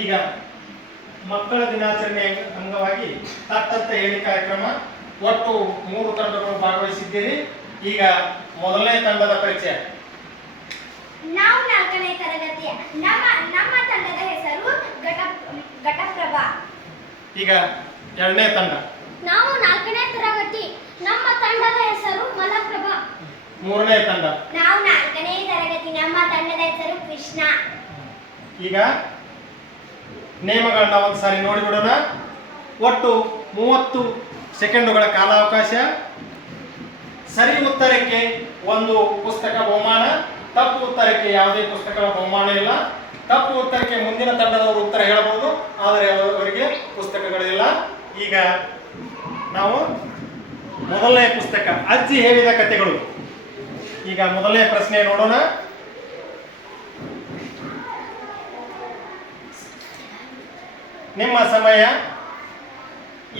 ಈಗ ಮಕ್ಕಳ ದಿನಾಚರಣೆ ಅಂಗವಾಗಿ ತಟ್ಟಂತ ಹೇಳಿ ಕಾರ್ಯಕ್ರಮ ಒಟ್ಟು 3 ತಂಡಗಳು ಭಾಗವಹಿಸಿದ್ದೀರಿ. ಈಗ ಮೊದಲನೇ ತಂಡದ ಪರಿಚಯ. ನಾವು 4ನೇ ತರಗತಿ. ನಮ್ಮ ತಂಡದ ಹೆಸರು ಘಟಪ್ರಭಾ. ಈಗ ಎರಡನೇ ತಂಡ. ನಾವು 4ನೇ ತರಗತಿ. ನಮ್ಮ ತಂಡದ ಹೆಸರು ಮಲಪ್ರಭಾ. ಮೂರನೇ ತಂಡ. ನಾವು 4ನೇ ತರಗತಿ. ನಮ್ಮ ತಂಡದ ಹೆಸರು ಕೃಷ್ಣ. ಈಗ ನೇಮಗಳನ್ನ ಒಂದ್ಸಾರಿ ನೋಡಿಬಿಡೋಣ. ಒಟ್ಟು 30 ಸೆಕೆಂಡುಗಳ ಕಾಲಾವಕಾಶ. ಸರಿ ಉತ್ತರಕ್ಕೆ ಒಂದು ಪುಸ್ತಕ ಬಹುಮಾನ, ತಪ್ಪು ಉತ್ತರಕ್ಕೆ ಯಾವುದೇ ಪುಸ್ತಕಗಳ ಬಹುಮಾನ ಇಲ್ಲ. ತಪ್ಪು ಉತ್ತರಕ್ಕೆ ಮುಂದಿನ ತಂಡದವರು ಉತ್ತರ ಹೇಳಬಹುದು, ಆದರೆ ಅವರಿಗೆ ಪುಸ್ತಕಗಳಿಲ್ಲ. ಈಗ ನಾವು ಮೊದಲನೇ ಪುಸ್ತಕ ಅಜ್ಜಿ ಹೇಳಿದ ಕಥೆಗಳು. ಈಗ ಮೊದಲನೇ ಪ್ರಶ್ನೆ ನೋಡೋಣ. ನಿಮ್ಮ ಸಮಯ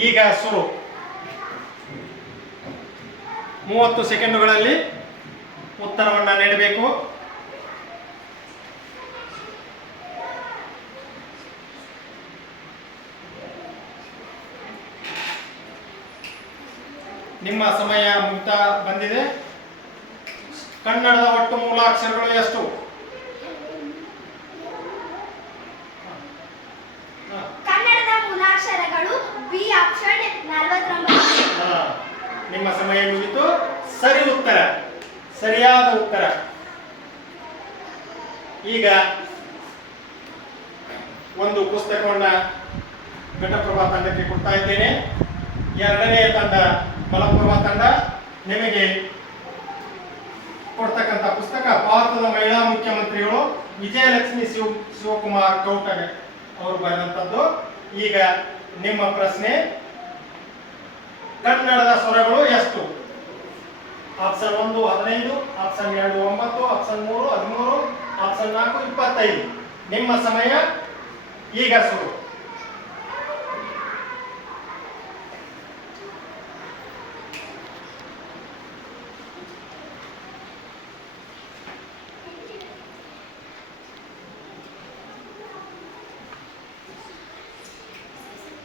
ಈಗ ಶುರು. 30 ಸೆಕೆಂಡುಗಳಲ್ಲಿ ಉತ್ತರವನ್ನು ನೀಡಬೇಕು. ನಿಮ್ಮ ಸಮಯ ಮುಕ್ತಾ ಬಂದಿದೆ. ಕನ್ನಡದ ಒಟ್ಟು ಮೂಲಾಕ್ಷರಗಳು ಎಷ್ಟು? ಕನ್ನಡದ ಮೂಲಾಕ್ಷರಗಳು ಬಿ ಆಪ್ಷನ್ 49. ನಿಮ್ಮ ಸಮಯ ಮುಗಿತು. ಸರಿ ಉತ್ತರ, ಸರಿಯಾದ ಉತ್ತರ. ಈಗ ಒಂದು ಪುಸ್ತಕವನ್ನ ಘಟಪ್ರಭಾ ತಂಡಕ್ಕೆ ಕೊಡ್ತಾ ಇದ್ದೇನೆ. ಎರಡನೇ ತಂಡ ಮಲಪ್ರಭಾ ತಂಡ. ನಿಮಗೆ ಕೊಡ್ತಕ್ಕಂಥ ಪುಸ್ತಕ ಭಾರತದ ಮಹಿಳಾ ಮುಖ್ಯಮಂತ್ರಿಗಳು ವಿಜಯಲಕ್ಷ್ಮಿ ಶಿವಕುಮಾರ್ ಗೌಟಗೆ ಅವರು ಬರೆದಂಥದ್ದು. ಈಗ ನಿಮ್ಮ ಪ್ರಶ್ನೆ, ಕನ್ನಡದ ಸ್ವರಗಳು ಎಷ್ಟು? Option 1 15, option 2 9, option 3 13, option 4 25. ನಿಮ್ಮ ಸಮಯ ಈಗ ಶುರು.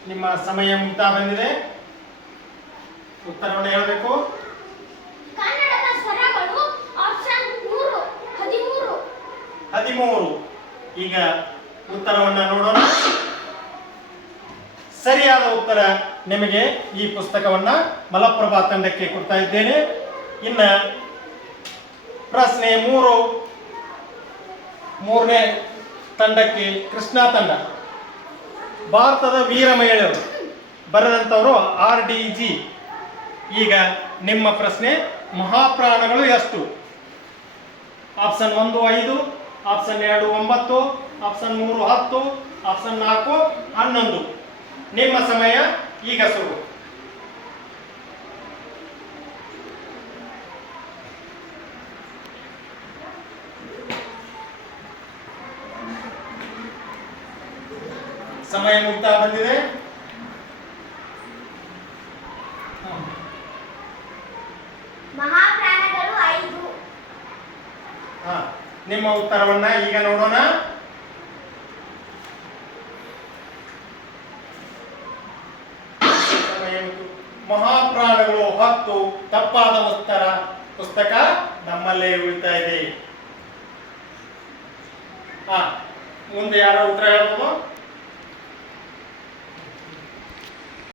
ನಿಮ್ಮ ಸಮಯ ಮುಕ್ತಾ ಬಂದಿದೆ. ಉತ್ತರವನ್ನು ಹೇಳಬೇಕು. ಕನ್ನಡದ ಸ್ವರಗಳು ಆಪ್ಷನ್ 3 13. ಈಗ ಉತ್ತರವನ್ನು ನೋಡೋಣ. ಸರಿಯಾದ ಉತ್ತರ. ನಿಮಗೆ ಈ ಪುಸ್ತಕವನ್ನ ಮಲಪ್ರಭಾ ತಂಡಕ್ಕೆ ಕೊಡ್ತಾ ಇದ್ದೇನೆ. ಇನ್ನ ಪ್ರಶ್ನೆ 3, ಮೂರನೇ ತಂಡಕ್ಕೆ ಕೃಷ್ಣ ತಂಡ. ಭಾರತದ ವೀರ ಮಹಿಳೆಯರು ಬರೆದಂಥವರು RDG. ಈಗ ನಿಮ್ಮ ಪ್ರಶ್ನೆ, ಮಹಾಪ್ರಾಣಗಳು ಎಷ್ಟು? Option 1 5, option 2 9, option 3 10, option 4 11. ನಿಮ್ಮ ಸಮಯ ಈಗ ಶುರು. ಸಮಯ ಮುಕ್ತಾ ಬಂದಿದೆ. ಮಹಾಪ್ರಾಣಗಳು 5. ನಿಮ್ಮ ಉತ್ತರವನ್ನ ಈಗ ನೋಡೋಣ. ಮಹಾಪ್ರಾಣಗಳು 10. ತಪ್ಪಾದ ಉತ್ತರ. ಪುಸ್ತಕ ನಮ್ಮಲ್ಲೇ ಉಳಿತಾ ಇದೆ. ಮುಂದೆ ಯಾರು ಉತ್ತರ ಹೇಳ್ಬೋದು?